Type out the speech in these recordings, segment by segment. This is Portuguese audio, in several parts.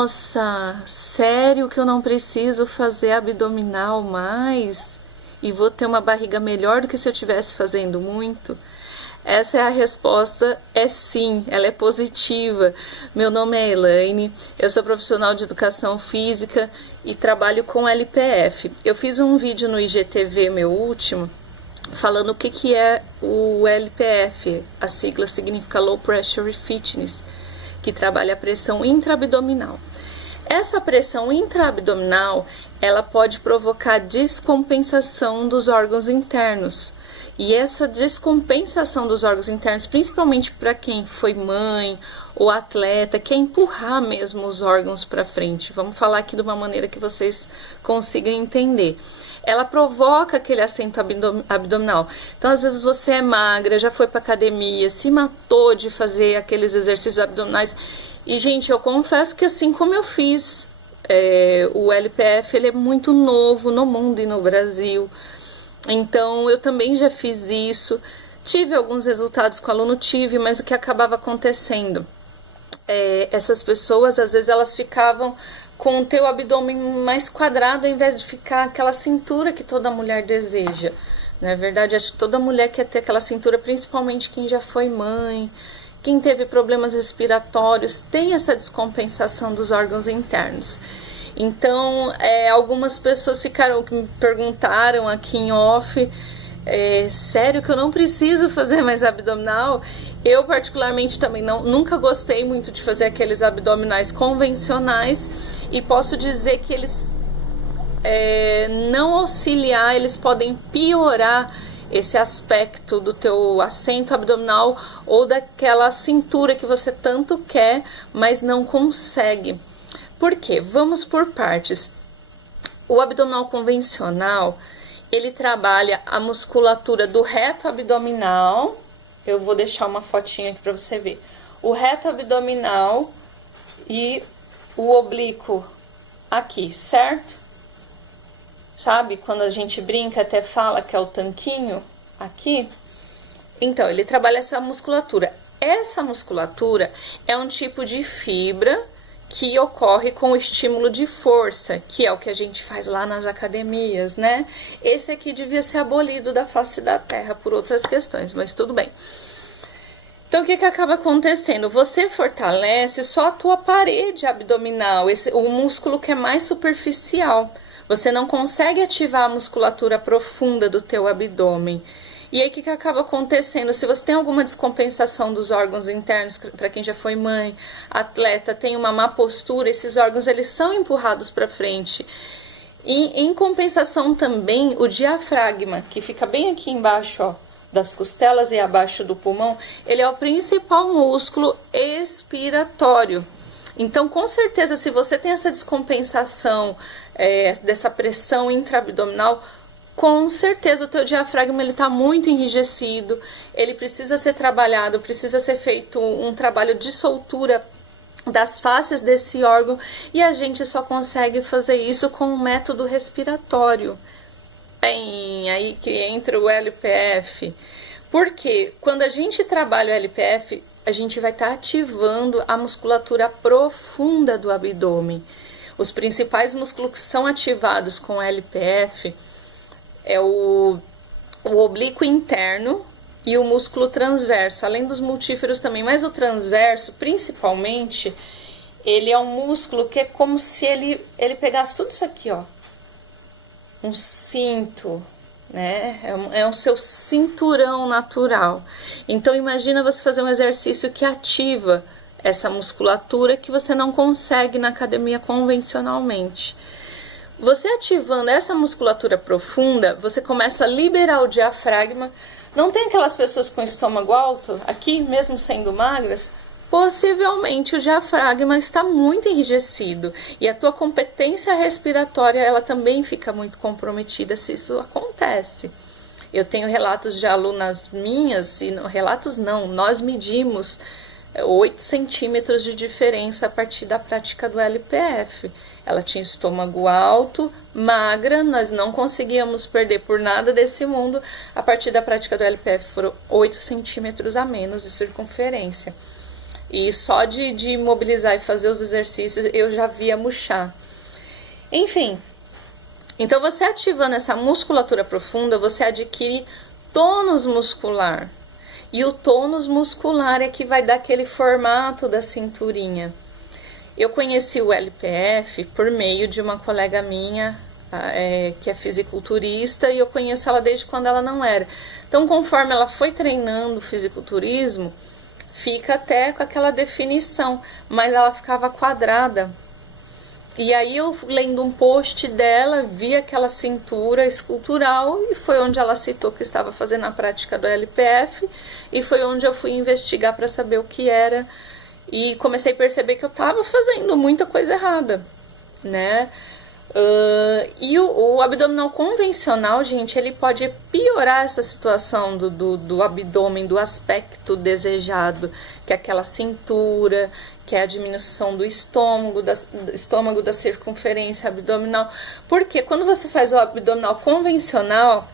Nossa, sério que eu não preciso fazer abdominal mais? E vou ter uma barriga melhor do que se eu estivesse fazendo muito? Essa é a resposta, é sim, ela é positiva. Meu nome é Elaine, eu sou profissional de educação física e trabalho com LPF. Eu fiz um vídeo no IGTV, meu último, falando o que é o LPF. A sigla significa Low Pressure Fitness, que trabalha a pressão intraabdominal. Essa pressão intraabdominal, ela pode provocar descompensação dos órgãos internos. E essa descompensação dos órgãos internos, principalmente para quem foi mãe ou atleta, quer empurrar mesmo os órgãos para frente. Vamos falar aqui de uma maneira que vocês consigam entender. Ela provoca aquele assento abdominal. Então, às vezes você é magra, já foi para academia, se matou de fazer aqueles exercícios abdominais. E, gente, eu confesso que assim como eu fiz, o LPF ele é muito novo no mundo e no Brasil. Então, eu também já fiz isso. Tive alguns resultados com aluno, mas o que acabava acontecendo? Essas pessoas, às vezes, elas ficavam com o teu abdômen mais quadrado, ao invés de ficar aquela cintura que toda mulher deseja. Não é verdade? Acho que toda mulher quer ter aquela cintura, principalmente quem já foi mãe, quem teve problemas respiratórios, tem essa descompensação dos órgãos internos. Então, algumas pessoas me perguntaram aqui em off, sério que eu não preciso fazer mais abdominal? Eu particularmente também nunca gostei muito de fazer aqueles abdominais convencionais e posso dizer que eles não auxiliar, eles podem piorar esse aspecto do teu assento abdominal ou daquela cintura que você tanto quer, mas não consegue. Por quê? Vamos por partes. O abdominal convencional, ele trabalha a musculatura do reto abdominal. Eu vou deixar uma fotinha aqui para você ver. O reto abdominal e o oblíquo aqui, certo? Sabe, quando a gente brinca, até fala que é o tanquinho aqui. Então, ele trabalha essa musculatura. Essa musculatura é um tipo de fibra que ocorre com o estímulo de força, que é o que a gente faz lá nas academias, né? Esse aqui devia ser abolido da face da terra por outras questões, mas tudo bem. Então, o que acaba acontecendo? Você fortalece só a tua parede abdominal, o músculo que é mais superficial. Você não consegue ativar a musculatura profunda do teu abdômen. E aí, o que acaba acontecendo? Se você tem alguma descompensação dos órgãos internos, para quem já foi mãe, atleta, tem uma má postura, esses órgãos eles são empurrados para frente. E, em compensação também, o diafragma, que fica bem aqui embaixo, ó, das costelas e abaixo do pulmão, ele é o principal músculo expiratório. Então, com certeza, se você tem essa descompensação, dessa pressão intraabdominal, com certeza o teu diafragma ele está muito enrijecido, ele precisa ser trabalhado, precisa ser feito um trabalho de soltura das faces desse órgão, e a gente só consegue fazer isso com um método respiratório. Bem, aí que entra o LPF. Porque quando a gente trabalha o LPF, a gente vai estar ativando a musculatura profunda do abdômen. Os principais músculos que são ativados com o LPF é o oblíquo interno e o músculo transverso, além dos multíferos também, mas o transverso, principalmente, ele é um músculo que é como se ele pegasse tudo isso aqui, ó, um cinto, né? É o seu cinturão natural. Então, imagina você fazer um exercício que ativa essa musculatura que você não consegue na academia convencionalmente. Você ativando essa musculatura profunda, você começa a liberar o diafragma. Não tem aquelas pessoas com estômago alto, aqui, mesmo sendo magras? Possivelmente o diafragma está muito enrijecido e a tua competência respiratória ela também fica muito comprometida se isso acontece. Eu tenho relatos de alunas minhas, e relatos não, nós medimos 8 centímetros de diferença a partir da prática do LPF. Ela tinha estômago alto, magra, nós não conseguíamos perder por nada desse mundo. A partir da prática do LPF foram 8 centímetros a menos de circunferência. E só de mobilizar e fazer os exercícios eu já via murchar. Enfim, então você ativando essa musculatura profunda, você adquire tônus muscular. E o tônus muscular é que vai dar aquele formato da cinturinha. Eu conheci o LPF por meio de uma colega minha, que é fisiculturista, e eu conheço ela desde quando ela não era. Então, conforme ela foi treinando o fisiculturismo, fica até com aquela definição, mas ela ficava quadrada. E aí eu, lendo um post dela, vi aquela cintura escultural e foi onde ela citou que estava fazendo a prática do LPF, e foi onde eu fui investigar para saber o que era, e comecei a perceber que eu estava fazendo muita coisa errada, né? E o abdominal convencional, gente, ele pode piorar essa situação do abdômen, do aspecto desejado, que é aquela cintura, que é a diminuição do estômago, da circunferência abdominal. Porque quando você faz o abdominal convencional,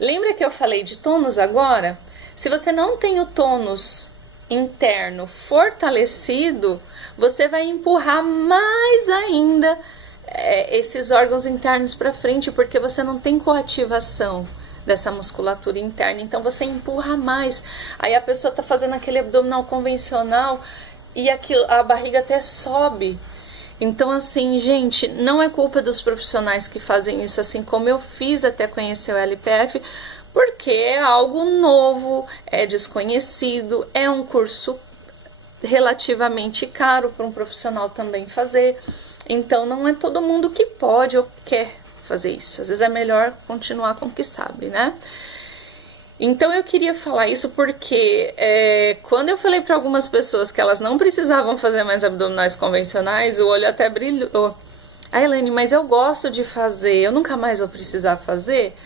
lembra que eu falei de tônus agora? Se você não tem o tônus interno fortalecido, você vai empurrar mais ainda esses órgãos internos para frente, porque você não tem coativação dessa musculatura interna, então você empurra mais. Aí a pessoa tá fazendo aquele abdominal convencional e a barriga até sobe. Então, assim, gente, não é culpa dos profissionais que fazem isso, assim como eu fiz até conhecer o LPF, porque é algo novo, é desconhecido, é um curso relativamente caro para um profissional também fazer. Então, não é todo mundo que pode ou quer fazer isso. Às vezes é melhor continuar com o que sabe, né? Então, eu queria falar isso porque quando eu falei para algumas pessoas que elas não precisavam fazer mais abdominais convencionais, o olho até brilhou. Ah, Elaine, mas eu gosto de fazer, eu nunca mais vou precisar fazer?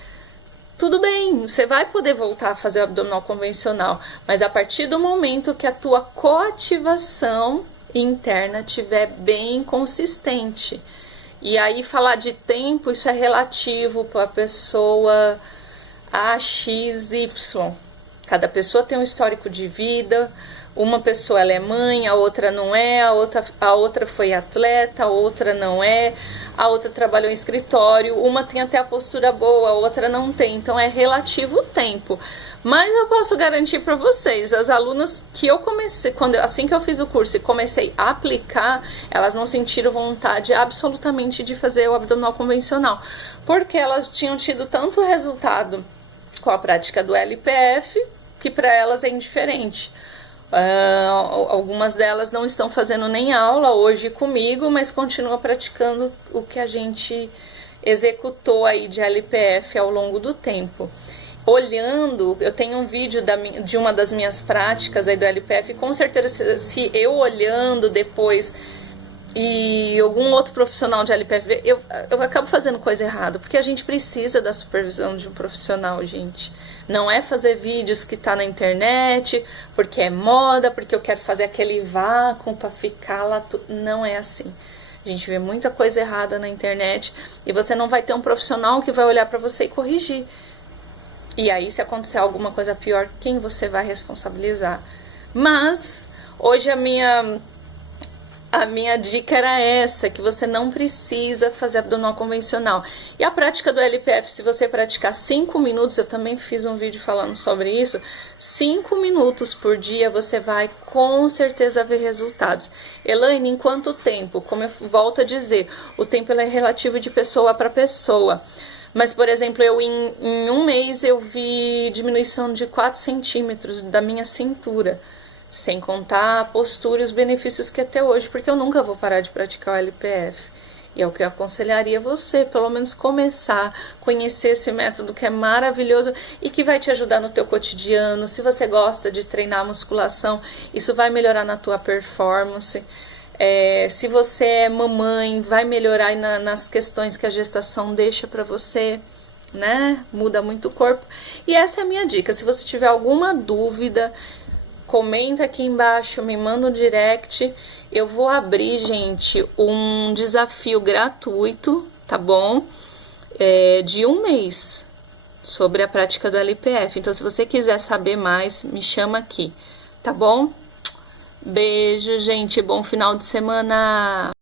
Tudo bem, você vai poder voltar a fazer o abdominal convencional, mas a partir do momento que a tua coativação interna tiver bem consistente. E aí falar de tempo, isso é relativo para a pessoa XY. Cada pessoa tem um histórico de vida. Uma pessoa ela é mãe, a outra não é, a outra foi atleta, a outra não é, a outra trabalhou em escritório, uma tem até a postura boa, a outra não tem. Então é relativo o tempo. Mas eu posso garantir para vocês, as alunas que eu comecei, assim que eu fiz o curso e comecei a aplicar, elas não sentiram vontade absolutamente de fazer o abdominal convencional, porque elas tinham tido tanto resultado com a prática do LPF, que para elas é indiferente. Algumas delas não estão fazendo nem aula hoje comigo, mas continuam praticando o que a gente executou aí de LPF ao longo do tempo. Olhando, eu tenho um vídeo de uma das minhas práticas aí do LPF, com certeza se eu olhando depois e algum outro profissional de LPF, eu acabo fazendo coisa errada, porque a gente precisa da supervisão de um profissional, gente. Não é fazer vídeos que tá na internet, porque é moda, porque eu quero fazer aquele vácuo para ficar lá, não é assim. A gente vê muita coisa errada na internet e você não vai ter um profissional que vai olhar para você e corrigir. E aí, se acontecer alguma coisa pior, quem você vai responsabilizar? Mas, hoje a minha dica era essa, que você não precisa fazer abdominal convencional. E a prática do LPF, se você praticar 5 minutos, eu também fiz um vídeo falando sobre isso, 5 minutos por dia você vai com certeza ver resultados. Elaine, em quanto tempo? Como eu volto a dizer, o tempo é relativo de pessoa para pessoa. Mas, por exemplo, eu em um mês eu vi diminuição de 4 centímetros da minha cintura. Sem contar a postura e os benefícios que até hoje, porque eu nunca vou parar de praticar o LPF. E é o que eu aconselharia você, pelo menos começar a conhecer esse método que é maravilhoso e que vai te ajudar no teu cotidiano. Se você gosta de treinar musculação, isso vai melhorar na tua performance. Se você é mamãe, vai melhorar nas questões que a gestação deixa para você, né? Muda muito o corpo. E essa é a minha dica. Se você tiver alguma dúvida, comenta aqui embaixo, me manda um direct. Eu vou abrir, gente, um desafio gratuito, tá bom? De 1 mês sobre a prática do LPF. Então, se você quiser saber mais, me chama aqui, tá bom? Beijo, gente. Bom final de semana.